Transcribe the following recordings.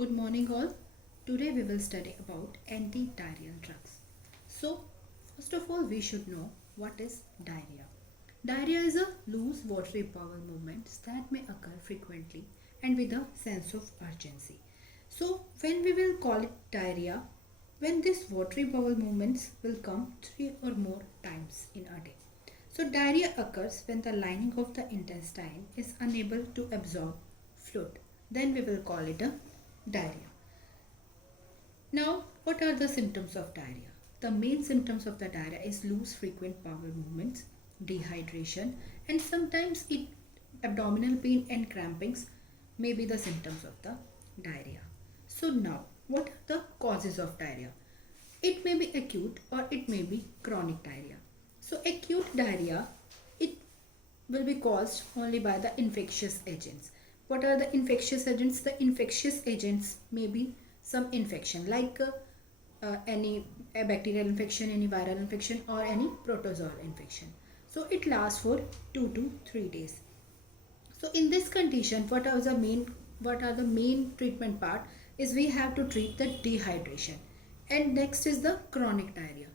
Good morning all. Today we will study about anti-diarrheal drugs. So, first of all we should know what is diarrhea. Diarrhea is a loose watery bowel movements that may occur frequently and with a sense of urgency. So, when we will call it diarrhea, when these watery bowel movements will come 3 or more times in a day. So, diarrhea occurs when the lining of the intestine is unable to absorb fluid. Then we will call it a diarrhea. Now, what are the symptoms of diarrhea? The main symptoms of the diarrhea is loose frequent bowel movements, dehydration, and sometimes abdominal pain and crampings may be the symptoms of the diarrhea. So now, what are the causes of diarrhea? It may be acute or it may be chronic diarrhea. So acute diarrhea, it will be caused only by the infectious agents. What are the infectious agents? The infectious agents may be some infection like any bacterial infection, any viral infection, or any protozoal infection. So it lasts for 2 to 3 days. So in this condition, what are the main treatment part is we have to treat the dehydration. And next is the chronic diarrhea.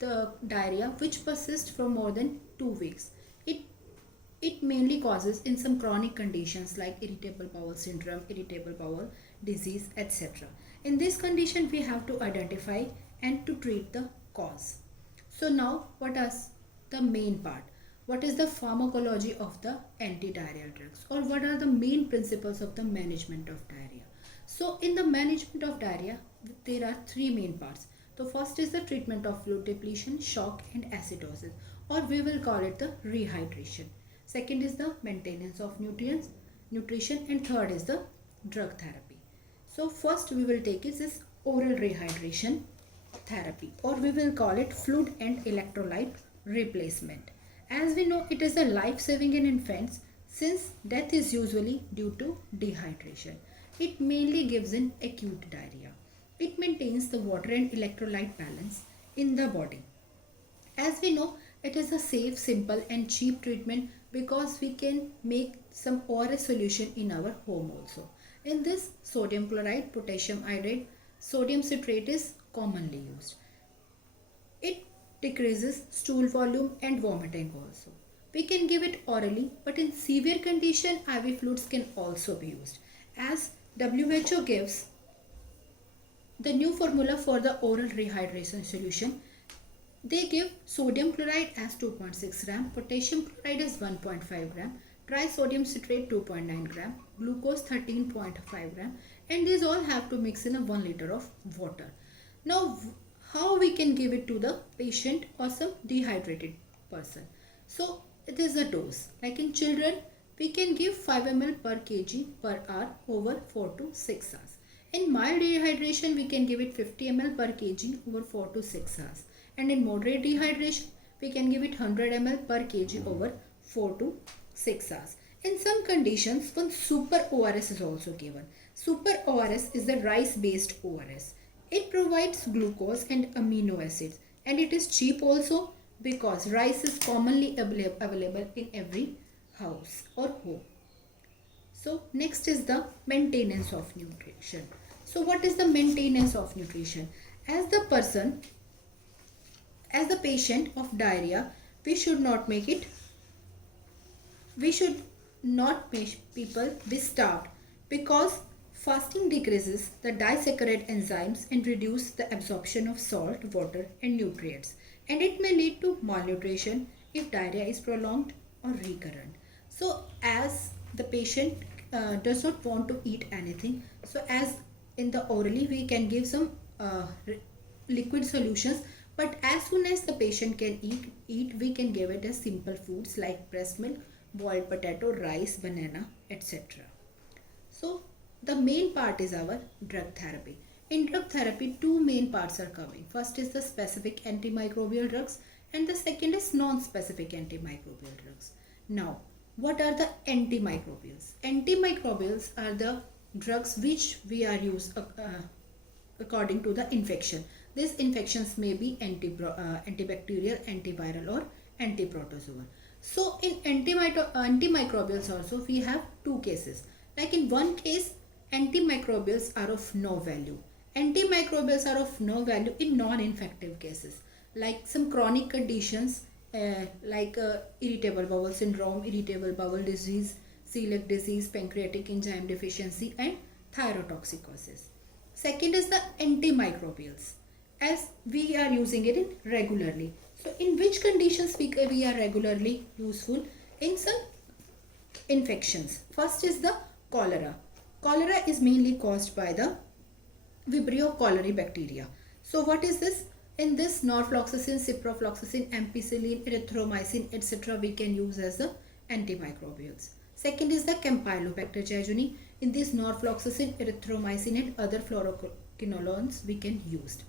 The diarrhea which persists for more than 2 weeks. It it mainly causes in some chronic conditions like irritable bowel syndrome, irritable bowel disease, etc. In this condition, we have to identify and to treat the cause. So now, what is the main part? What is the pharmacology of the anti-diarrheal drugs, or what are the main principles of the management of diarrhea? So in the management of diarrhea, there are three main parts. The first is the treatment of fluid depletion, shock, and acidosis, or we will call it the rehydration. Second is the maintenance of nutrition, and third is the drug therapy. So first we will take is this oral rehydration therapy, or we will call it fluid and electrolyte replacement. As we know, it is a life saving in infants since death is usually due to dehydration. It mainly gives in acute diarrhea. It maintains the water and electrolyte balance in the body. As we know, it is a safe, simple and cheap treatment because we can make some ORS solution in our home also. In this, sodium chloride, potassium iodide, sodium citrate is commonly used. It decreases stool volume and vomiting also. We can give it orally, but in severe condition, IV fluids can also be used. As WHO gives the new formula for the oral rehydration solution, they give sodium chloride as 2.6 gram, potassium chloride as 1.5 gram, trisodium citrate 2.9 gram, glucose 13.5 gram, and these all have to mix in a 1 liter of water. Now, how we can give it to the patient or some dehydrated person? So, it is a dose. Like in children, we can give 5 ml per kg per hour over 4 to 6 hours. In mild dehydration, we can give it 50 ml per kg over 4 to 6 hours. And in moderate dehydration, we can give it 100 ml per kg over 4 to 6 hours. In some conditions, one super ORS is also given. Super ORS is the rice-based ORS. It provides glucose and amino acids, and it is cheap also because rice is commonly available in every house or home. So next is the maintenance of nutrition. So what is the maintenance of nutrition? As the patient of diarrhea, we should not make people be starved because fasting decreases the disaccharide enzymes and reduce the absorption of salt, water and nutrients, and it may lead to malnutrition if diarrhea is prolonged or recurrent. So as the patient does not want to eat anything, so as in the orally we can give some liquid solutions, but as soon as the patient can eat, we can give it as simple foods like breast milk, boiled potato, rice, banana, etc. So the main part is our drug therapy. In drug therapy, two main parts are coming. First is the specific antimicrobial drugs and the second is non-specific antimicrobial drugs. Now, what are the antimicrobials? Antimicrobials are the drugs which we are used according to the infection. These infections may be antibacterial, antiviral or antiprotozoal. So in antimicrobials also we have two cases. Like in one case, Antimicrobials are of no value. Antimicrobials are of no value in non-infective cases, like some chronic conditions irritable bowel syndrome, irritable bowel disease, celiac disease, pancreatic enzyme deficiency, and thyrotoxicosis. Second is the antimicrobials, as we are using it in regularly. So, in which conditions we are regularly useful? In some infections. First is the cholera. Cholera is mainly caused by the Vibrio cholerae bacteria. So what is this? In this, norfloxacin, ciprofloxacin, ampicillin, erythromycin, etc. we can use as the antimicrobials. Second is the Campylobacter jejuni. In this, norfloxacin, erythromycin, and other fluoroquinolones we can use.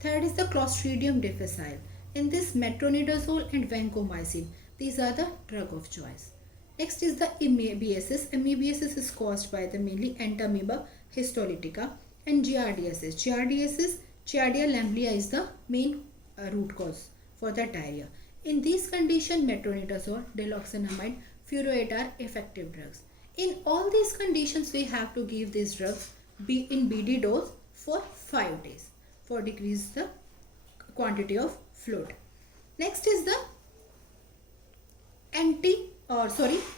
Third is the Clostridium difficile. In this, metronidazole and vancomycin. These are the drug of choice. Next is the amoebiasis. Amoebiasis is caused by the mainly Entamoeba histolytica and giardiasis. Giardia lamblia is the main root cause for the diarrhea. In these conditions, metronidazole, diloxanamide, furoate are effective drugs. In all these conditions, we have to give these drugs in BD dose for 5 days for decrease the quantity of fluid. Next is the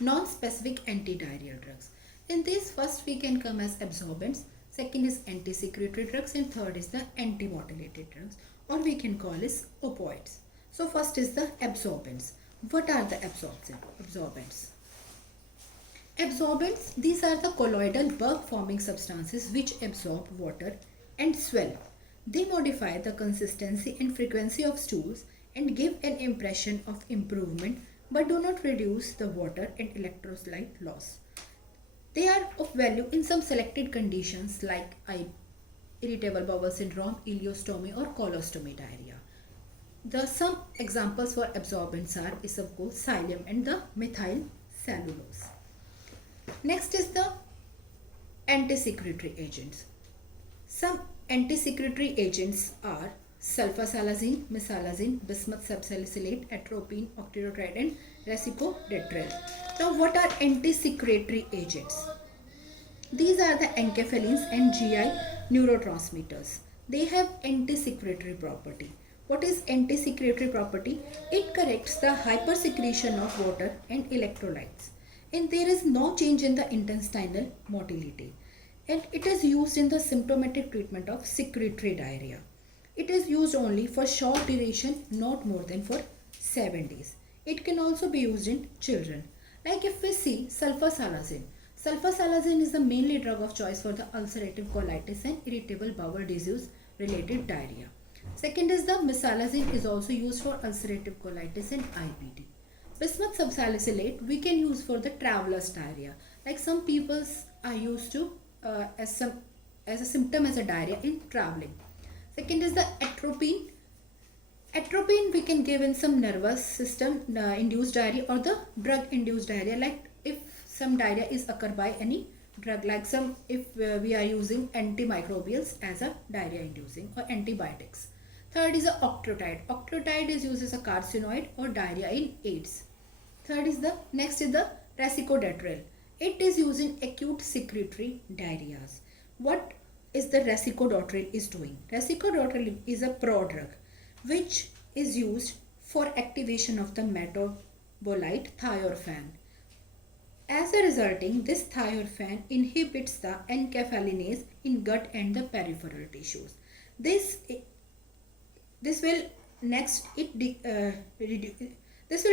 non-specific anti-diarrheal drugs. In this, first we can come as absorbents, second is anti-secretory drugs, and third is the anti-motivated drugs, or we can call as opioids. So first is the absorbents. What are the absorbents? Absorbents, these are the colloidal bulk-forming substances which absorb water and swell. They modify the consistency and frequency of stools and give an impression of improvement, but do not reduce the water and electrolyte loss. They are of value in some selected conditions like irritable bowel syndrome, ileostomy, or colostomy diarrhea. Some examples for absorbents are isopco, psyllium, and the methyl cellulose. Next is the anti-secretory agents. Some anti-secretory agents are sulfasalazine, mesalazine, bismuth subsalicylate, atropine, octreotide, and resicodetrel. Now, what are anti-secretory agents? These are the enkephalins and GI neurotransmitters. They have anti-secretory property. What is anti-secretory property? It corrects the hypersecretion of water and electrolytes, and there is no change in the intestinal motility. And it is used in the symptomatic treatment of secretory diarrhea. It is used only for short duration, not more than for 7 days. It can also be used in children. Like if we see sulfasalazine. Sulfasalazine is the mainly drug of choice for the ulcerative colitis and irritable bowel disease related diarrhea. Second is the mesalazine is also used for ulcerative colitis and IBD. Bismuth subsalicylate we can use for the traveler's diarrhea. Like some people are used to as a symptom as a diarrhea in traveling. Second is the atropine. Atropine we can give in some nervous system induced diarrhea or the drug induced diarrhea, like if some diarrhea is occurred by any drug, like some if we are using antimicrobials as a diarrhea inducing or antibiotics. Third is the octreotide. Octreotide is used as a carcinoid or diarrhea in AIDS. Next is the resicodetrel. It is used in acute secretory diarrheas. What is the resicodetrel is doing? Resicodetrel is a prodrug which is used for activation of the metabolite thiorephane. As a resulting, this thiorephane inhibits the enkephalinase in gut and the peripheral tissues. This will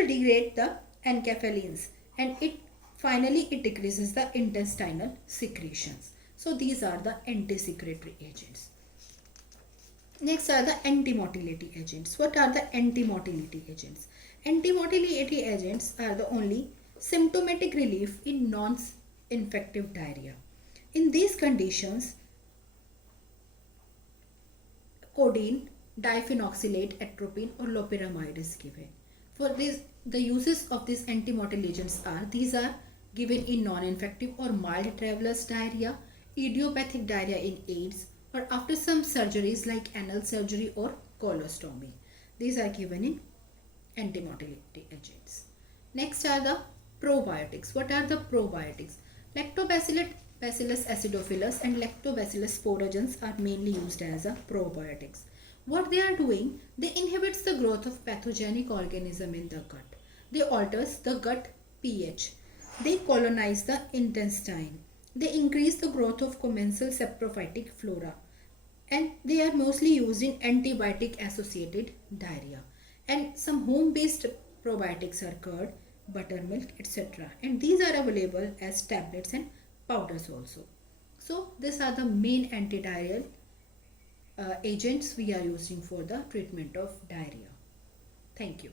degrade the enkephalins, and it decreases the intestinal secretions. So these are the anti-secretory agents. Next are the anti-motility agents. What are the anti-motility agents? Anti-motility agents are the only symptomatic relief in non-infective diarrhea. In these conditions, codeine, diphenoxylate, atropine, or loperamide is given. For this, the uses of these anti-motility agents are, these are given in non-infective or mild traveler's diarrhea, idiopathic diarrhea in AIDS, or after some surgeries like anal surgery or colostomy. These are given in anti-motility agents. Next are the probiotics. What are the probiotics? Lactobacillus Bacillus acidophilus and Lactobacillus sporogens are mainly used as a probiotics. What they are doing, they inhibits the growth of pathogenic organism in the gut. They alters the gut pH. They colonize the intestine. They increase the growth of commensal saprophytic flora, and they are mostly used in antibiotic associated diarrhea. And some home based probiotics are curd, buttermilk, etc., and these are available as tablets and powders also. So these are the main antidiarrheal agents we are using for the treatment of diarrhea. Thank you.